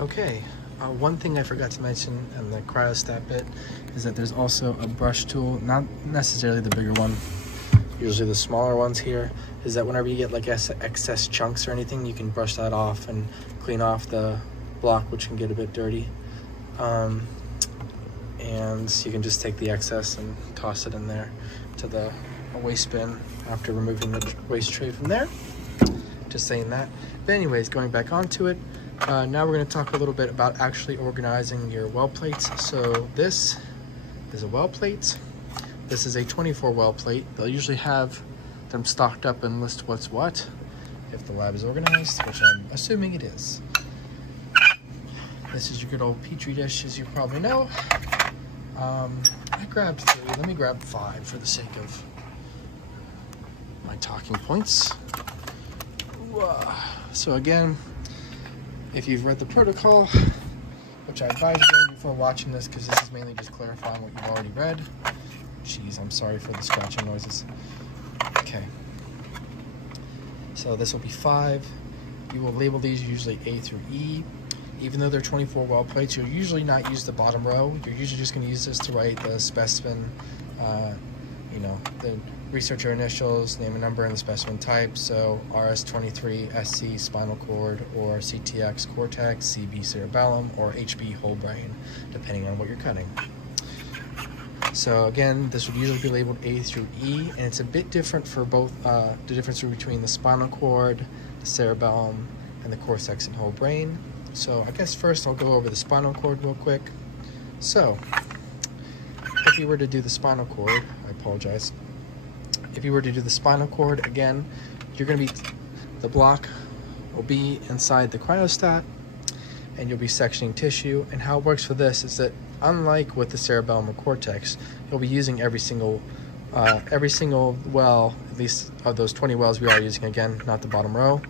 Okay, one thing I forgot to mention in the cryostat bit is that there's also a brush tool, not necessarily the bigger one, usually the smaller ones here, is that whenever you get like excess chunks or anything, you can brush that off and clean off the block, which can get a bit dirty. And you can just take the excess and toss it in there to the waste bin after removing the waste tray from there. Just saying that. But anyways, going back onto it, now we're going to talk a little bit about actually organizing your well plates. So this is a well plate. This is a 24 well plate. They'll usually have them stocked up and list what's what, if the lab is organized, which I'm assuming it is. This is your good old Petri dish, as you probably know. I grabbed 3. Let me grab 5 for the sake of my talking points. So again, if you've read the protocol, which I advise you doing before watching this, because this is mainly just clarifying what you've already read. Jeez, I'm sorry for the scratching noises. Okay. So this will be 5. You will label these usually A through E. Even though they're 24 well plates, you'll usually not use the bottom row. You're usually just going to use this to write the specimen, you know, the researcher initials, name and number, and the specimen type. So RS23 SC spinal cord, or CTX cortex, CB cerebellum, or HB whole brain, depending on what you're cutting. So again, this would usually be labeled A through E, and it's a bit different for both, the difference between the spinal cord, the cerebellum, and the cortex and whole brain. So I guess first I'll go over the spinal cord real quick. So if you were to do the spinal cord, I apologize. If you were to do the spinal cord, again, you're going to be, the block will be inside the cryostat, and you'll be sectioning tissue. And how it works for this is that, unlike with the cerebellum or cortex, you'll be using every single well, at least of those 20 wells we are using, again, not the bottom row.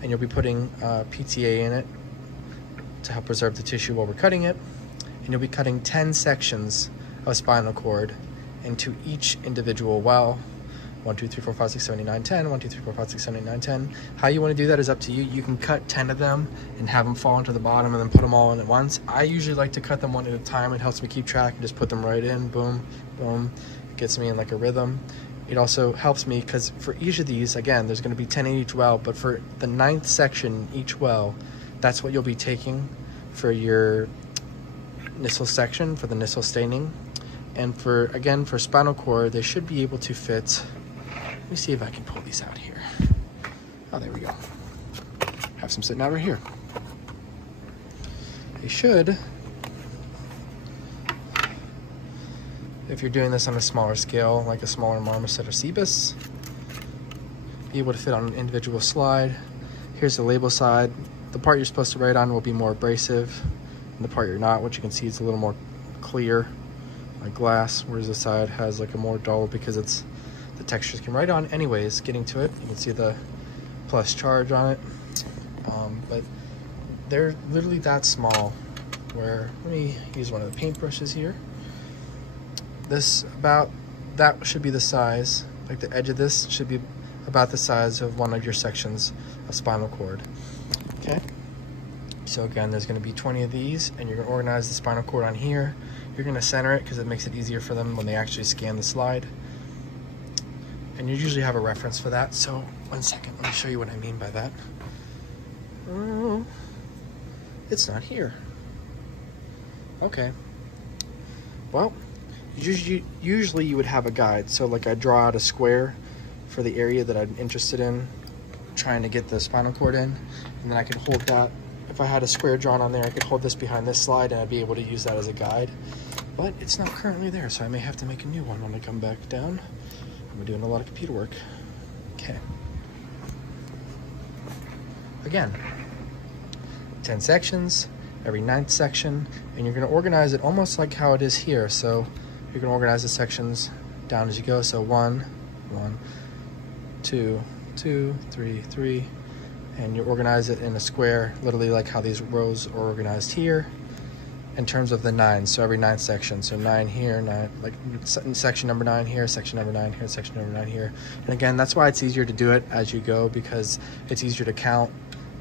And you'll be putting PTA in it to help preserve the tissue while we're cutting it. And you'll be cutting 10 sections of spinal cord into each individual well. 1, 2, 3, 4, 5, 6, 7, 8, 9, 10. 1, 2, 3, 4, 5, 6, 7, 8, 9, 10. How you want to do that is up to you. You can cut 10 of them and have them fall into the bottom and then put them all in at once. I usually like to cut them one at a time. It helps me keep track and just put them right in. Boom, boom. It gets me in like a rhythm. It also helps me because for each of these, again, there's going to be 10 in each well, but for the 9th section each well, that's what you'll be taking for your Nissl section, for the Nissl staining. And for, again, for spinal cord, they should be able to fit. Let me see if I can pull these out here. Oh, there we go. Have some sitting out right here. They should, if you're doing this on a smaller scale, like a smaller marmoset or Cebus, be able to fit on an individual slide. Here's the label side. The part you're supposed to write on will be more abrasive, and the part you're not, which you can see is a little more clear, like glass, whereas the side has like a more dull because it's the textures can write on. Anyways, getting to it, you can see the plus charge on it, but they're literally that small. Where, let me use one of the paintbrushes here. This, about, that should be the size, like the edge of this should be about the size of one of your sections of spinal cord. Okay, so again, there's going to be 20 of these, and you're going to organize the spinal cord on here. You're going to center it because it makes it easier for them when they actually scan the slide. And you usually have a reference for that. So 1 second, let me show you what I mean by that. Oh, it's not here. Okay. Well, usually you would have a guide. So like I draw out a square for the area that I'm interested in, trying to get the spinal cord in, and then I could hold that. If I had a square drawn on there, I could hold this behind this slide and I'd be able to use that as a guide. But it's not currently there, so I may have to make a new one when I come back down. I'm doing a lot of computer work. Okay. Again, 10 sections, every 9th section, and you're going to organize it almost like how it is here. So you're going to organize the sections down as you go. So 1, 1, 2, 2, 3, 3, and you organize it in a square, literally like how these rows are organized here in terms of the 9. So every 9th section, so 9 here, 9, like section number 9 here, section number 9 here, section number 9 here. And again, that's why it's easier to do it as you go, because it's easier to count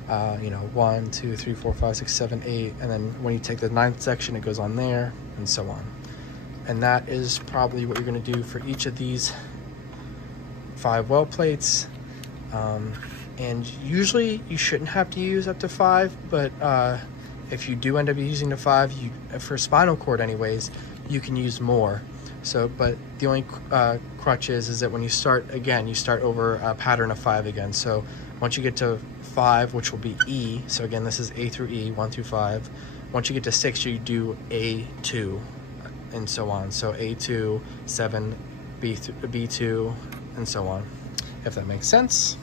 You know, 1, 2, 3, 4, 5, 6, 7, 8, and then when you take the 9th section, it goes on there, and so on. And that is probably what you're going to do for each of these 5 weld plates. And usually you shouldn't have to use up to 5, but if you do end up using the 5, for spinal cord anyways, you can use more. So, but the only crutch is that when you start again, you start over a pattern of 5 again. So once you get to 5, which will be E, so again, this is A through E, 1 through 5. Once you get to 6, you do A2, and so on. So A2, 7, B2, and so on, if that makes sense.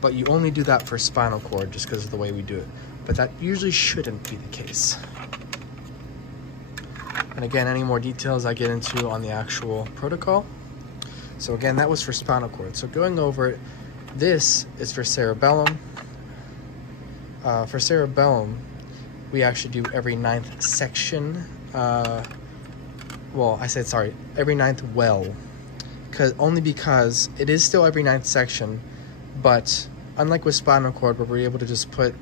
But you only do that for spinal cord just because of the way we do it. But that usually shouldn't be the case. And again, any more details I get into on the actual protocol. So again, that was for spinal cord. So going over it, this is for cerebellum. For cerebellum, we actually do every 9th section. Well, I said, sorry, every 9th well. Only because it is still every 9th section, but unlike with spinal cord, where we're able to just put,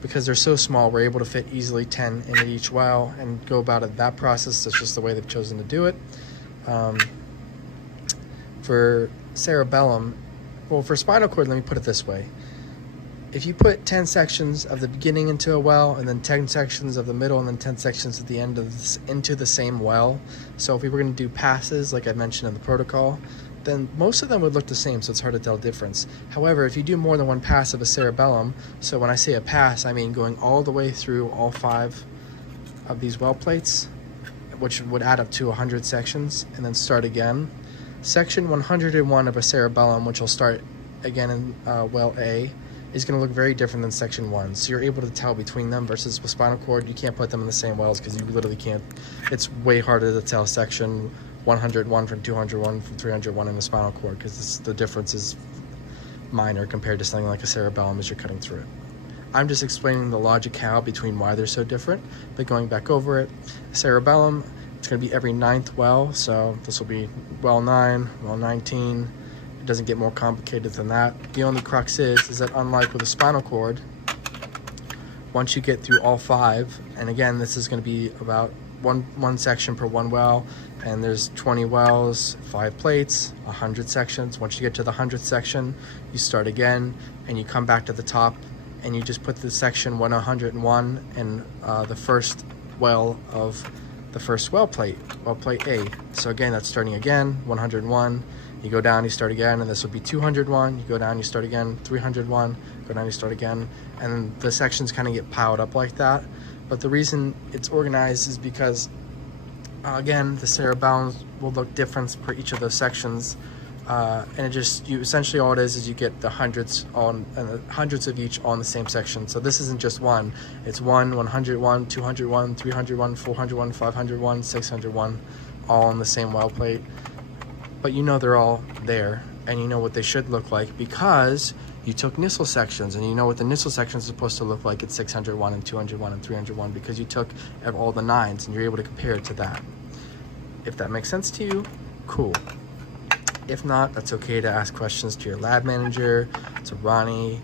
because they're so small, we're able to fit easily 10 into each well and go about it that process. That's just the way they've chosen to do it. For cerebellum, well, for spinal cord, let me put it this way. If you put 10 sections of the beginning into a well, and then 10 sections of the middle, and then 10 sections at the end of this into the same well, so if we were going to do passes, like I mentioned in the protocol, then most of them would look the same, so it's hard to tell the difference. However, if you do more than one pass of a cerebellum, so when I say a pass, I mean going all the way through all 5 of these well plates, which would add up to 100 sections, and then start again. Section 101 of a cerebellum, which will start again in well A, is going to look very different than section 1. So you're able to tell between them, versus with spinal cord, you can't put them in the same wells because you literally can't. It's way harder to tell section 101 from 201 from 301 in the spinal cord, because the difference is minor compared to something like a cerebellum as you're cutting through it. I'm just explaining the logic how between why they're so different, but going back over it, cerebellum, it's going to be every 9th well, so this will be well 9, well 19. It doesn't get more complicated than that. The only crux is that unlike with a spinal cord, once you get through all 5, and again, this is going to be about one section per one well, and there's 20 wells, 5 plates, 100 sections. Once you get to the 100th section, you start again, and you come back to the top, and you just put the section 101 in the first well of the first well plate A. So again, that's starting again, 101. You go down, you start again, and this would be 201. You go down, you start again, 301. Go down, you start again, and then the sections kind of get piled up like that. But the reason it's organized is because, again, the cerebellum will look different for each of those sections, and it just, essentially all it is you get the hundreds of each on the same section. So this isn't just one; it's 1, 101, 201, 301, 401, 501, 601, all on the same well plate. But you know they're all there, and you know what they should look like because you took Nissl sections, and you know what the Nissl sections are supposed to look like at 601 and 201 and 301 because you took all the 9s and you're able to compare it to that. If that makes sense to you, cool. If not, that's okay to ask questions to your lab manager, to Ronnie.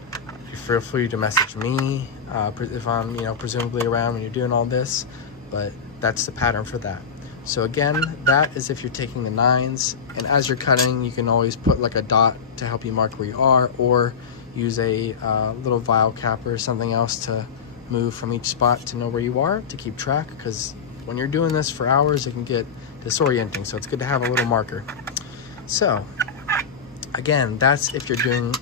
Feel free to message me if I'm, presumably around when you're doing all this, but that's the pattern for that. So again, that is if you're taking the 9s, and as you're cutting, you can always put like a dot to help you mark where you are, or use a little vial cap or something else to move from each spot to know where you are to keep track, because when you're doing this for hours, it can get disorienting, so it's good to have a little marker. So again, that's if you're doing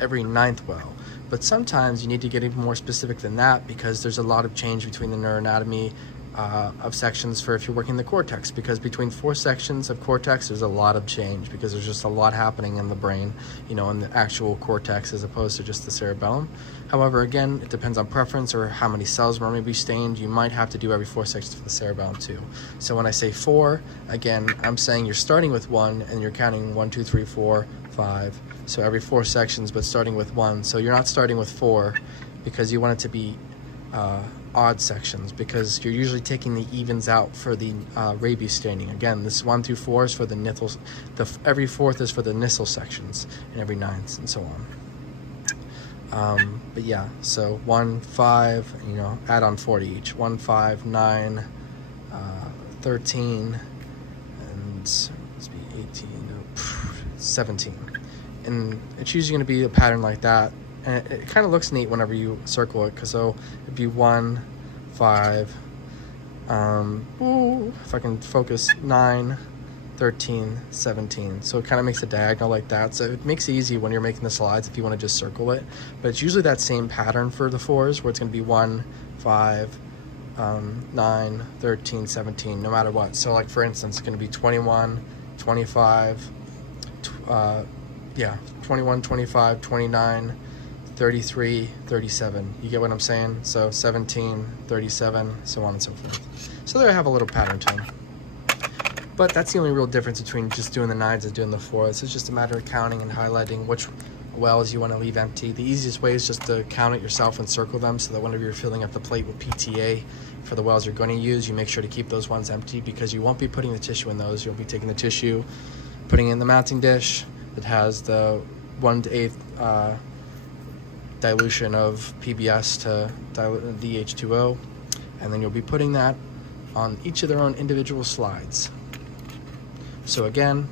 every 9th well, but sometimes you need to get even more specific than that because there's a lot of change between the neuroanatomy of sections for if you're working the cortex, because between 4 sections of cortex there's a lot of change because there's just a lot happening in the brain, in the actual cortex as opposed to just the cerebellum. However, again, it depends on preference or how many cells are going to be stained. You might have to do every 4 sections for the cerebellum too. So when I say 4, again, I'm saying you're starting with 1 and you're counting 1, 2, 3, 4, 5. So every 4 sections, but starting with 1. So you're not starting with 4 because you want it to be odd sections, because you're usually taking the evens out for the Rabies staining. Again, this 1 through 4 is for the Nissl, every 4th is for the Nissl sections, and every 9th, and so on. But yeah, so 1, 5, you know, add on 40 each. 1, 5, 9, 13, and let's be 18, 17. And it's usually going to be a pattern like that. And it kind of looks neat whenever you circle it, because so it'd be 1, 5, if I can focus, 9, 13, 17. So it kind of makes a diagonal like that. So it makes it easy when you're making the slides if you want to just circle it. But it's usually that same pattern for the 4s, where it's going to be 1, 5, 9, 13, 17, no matter what. So like for instance, it's going to be 21, 25, 21, 25, 29, 33, 37. You get what I'm saying? So 17, 37, so on and so forth. So there I have a little pattern to them. But that's the only real difference between just doing the 9s and doing the 4s. It's just a matter of counting and highlighting which wells you want to leave empty. The easiest way is just to count it yourself and circle them, so that whenever you're filling up the plate with PTA for the wells you're going to use, you make sure to keep those ones empty, because you won't be putting the tissue in those. You'll be taking the tissue, putting it in the mounting dish that has the 1/8 dilution of PBS to the H2O, and then you'll be putting that on each of their own individual slides. So again,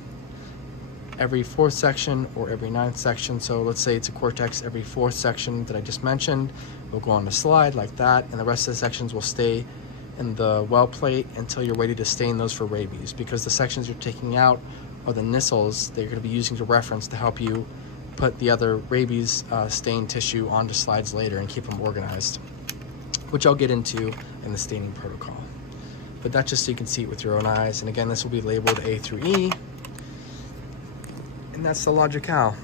every 4th section or every 9th section, so let's say it's a Cortex, every 4th section that I just mentioned will go on the slide like that, and the rest of the sections will stay in the well plate until you're ready to stain those for Rabies, because the sections you're taking out are the Nissls that you're going to be using to reference to help you put the other Rabies stained tissue onto slides later and keep them organized, which I'll get into in the staining protocol. But that's just so you can see it with your own eyes. And again, this will be labeled A through E, and that's the logic how.